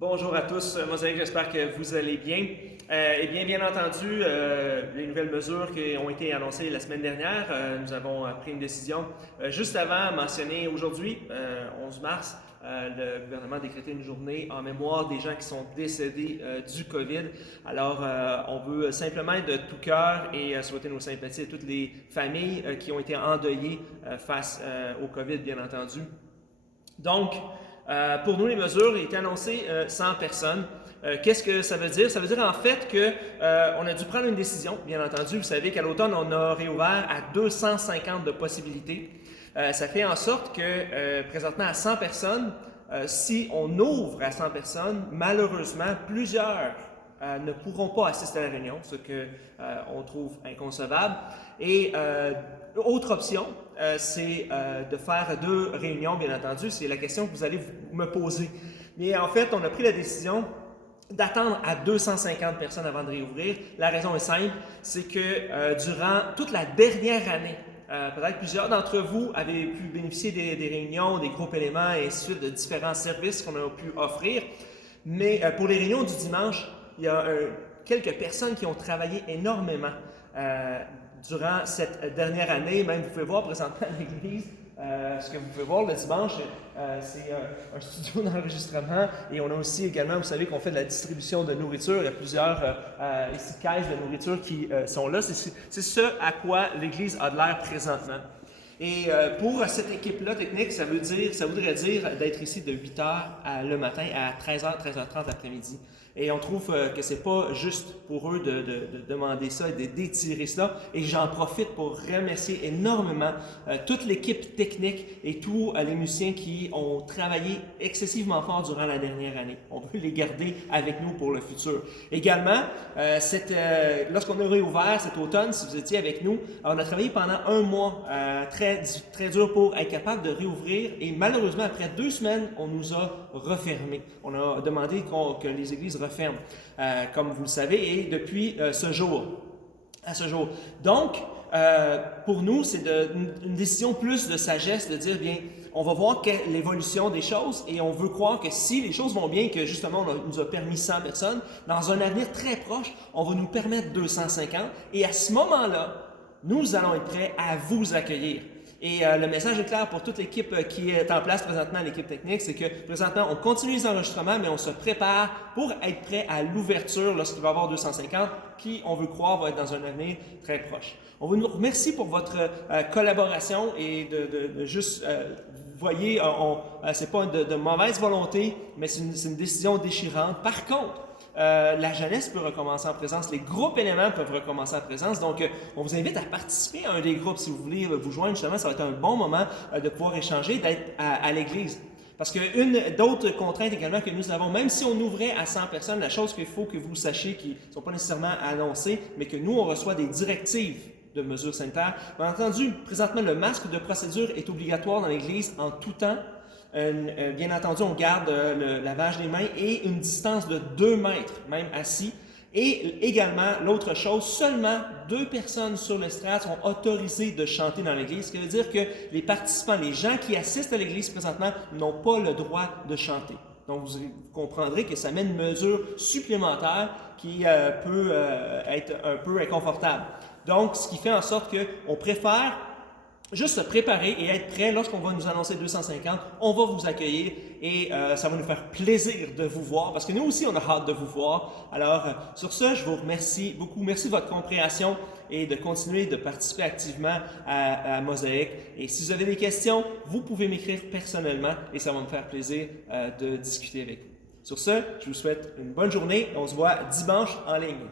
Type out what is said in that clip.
Bonjour à tous, Mosaïque, j'espère que vous allez bien. Bien entendu, les nouvelles mesures qui ont été annoncées la semaine dernière, nous avons pris une décision juste avant mentionner aujourd'hui, 11 mars, le gouvernement a décrété une journée en mémoire des gens qui sont décédés du COVID. Alors, on veut simplement de tout cœur et souhaiter nos sympathies à toutes les familles qui ont été endeuillées face au COVID, bien entendu. Donc, pour nous, les mesures étaient annoncées 100 personnes. Qu'est-ce que ça veut dire? Ça veut dire en fait qu'on a dû prendre une décision, bien entendu. Vous savez qu'à l'automne, on a réouvert à 250 de possibilités. Ça fait en sorte que présentement à 100 personnes, si on ouvre à 100 personnes, malheureusement, plusieurs ne pourront pas assister à la réunion, ce qu'on trouve inconcevable. Et autre option, c'est de faire 2 réunions, bien entendu. C'est la question que vous allez me poser. Mais en fait, on a pris la décision d'attendre à 250 personnes avant de réouvrir. La raison est simple, c'est que durant toute la dernière année, peut-être plusieurs d'entre vous avaient pu bénéficier des réunions, des groupes éléments et ainsi de suite, de différents services qu'on a pu offrir. Mais pour les réunions du dimanche, il y a quelques personnes qui ont travaillé énormément durant cette dernière année. Même vous pouvez voir présentement à l'église, ce que vous pouvez voir le dimanche, c'est un studio d'enregistrement et on a aussi également, vous savez qu'on fait de la distribution de nourriture. Il y a plusieurs ici, caisses de nourriture qui sont là. C'est ce à quoi l'église a de l'air présentement. Et pour cette équipe-là technique, ça voudrait dire d'être ici de 8h le matin à 13h, 13h30 l'après-midi. Et on trouve que c'est pas juste pour eux de demander ça et d'étirer cela. Et j'en profite pour remercier énormément toute l'équipe technique et tous les musiciens qui ont travaillé excessivement fort durant la dernière année. On veut les garder avec nous pour le futur. Également, lorsqu'on a réouvert cet automne, si vous étiez avec nous, on a travaillé pendant 1 mois très dur pour être capable de réouvrir. Et malheureusement, après 2 semaines, on nous a refermés. On a demandé que les églises referment, comme vous le savez, et depuis ce jour. Donc, pour nous, c'est une décision plus de sagesse de dire, bien, on va voir l'évolution des choses et on veut croire que si les choses vont bien, que justement on nous a permis 100 personnes, dans un avenir très proche, on va nous permettre 250 et à ce moment-là, nous allons être prêts à vous accueillir. Et le message est clair pour toute l'équipe qui est en place présentement, l'équipe technique, c'est que présentement, on continue les enregistrements, mais on se prépare pour être prêt à l'ouverture lorsqu'il va y avoir 250, qui, on veut croire, va être dans un avenir très proche. On vous remercie pour votre collaboration et de juste, vous voyez, c'est pas de mauvaise volonté, mais c'est une décision déchirante. Par contre, la jeunesse peut recommencer en présence, les groupes éléments peuvent recommencer en présence. Donc, on vous invite à participer à un des groupes si vous voulez vous joindre. Justement, ça va être un bon moment de pouvoir échanger, d'être à l'église. Parce qu'une d'autres contraintes également que nous avons, même si on ouvrait à 100 personnes, la chose qu'il faut que vous sachiez, qui ne sont pas nécessairement annoncées, mais que nous, on reçoit des directives de mesures sanitaires. Bien entendu, présentement, le masque de procédure est obligatoire dans l'église en tout temps. Bien entendu, on garde le lavage des mains et une distance de 2 mètres, même assis. Et également, l'autre chose, seulement 2 personnes sur l'estrade sont autorisées de chanter dans l'église, ce qui veut dire que les participants, les gens qui assistent à l'église présentement, n'ont pas le droit de chanter. Donc, vous comprendrez que ça met une mesure supplémentaire qui peut être un peu inconfortable. Donc, ce qui fait en sorte qu'on préfère juste se préparer et être prêt lorsqu'on va nous annoncer 250, on va vous accueillir et ça va nous faire plaisir de vous voir parce que nous aussi on a hâte de vous voir. Alors sur ce, je vous remercie beaucoup, merci de votre compréhension et de continuer de participer activement à Mosaïque. Et si vous avez des questions, vous pouvez m'écrire personnellement et ça va me faire plaisir de discuter avec vous. Sur ce, je vous souhaite une bonne journée et on se voit dimanche en ligne.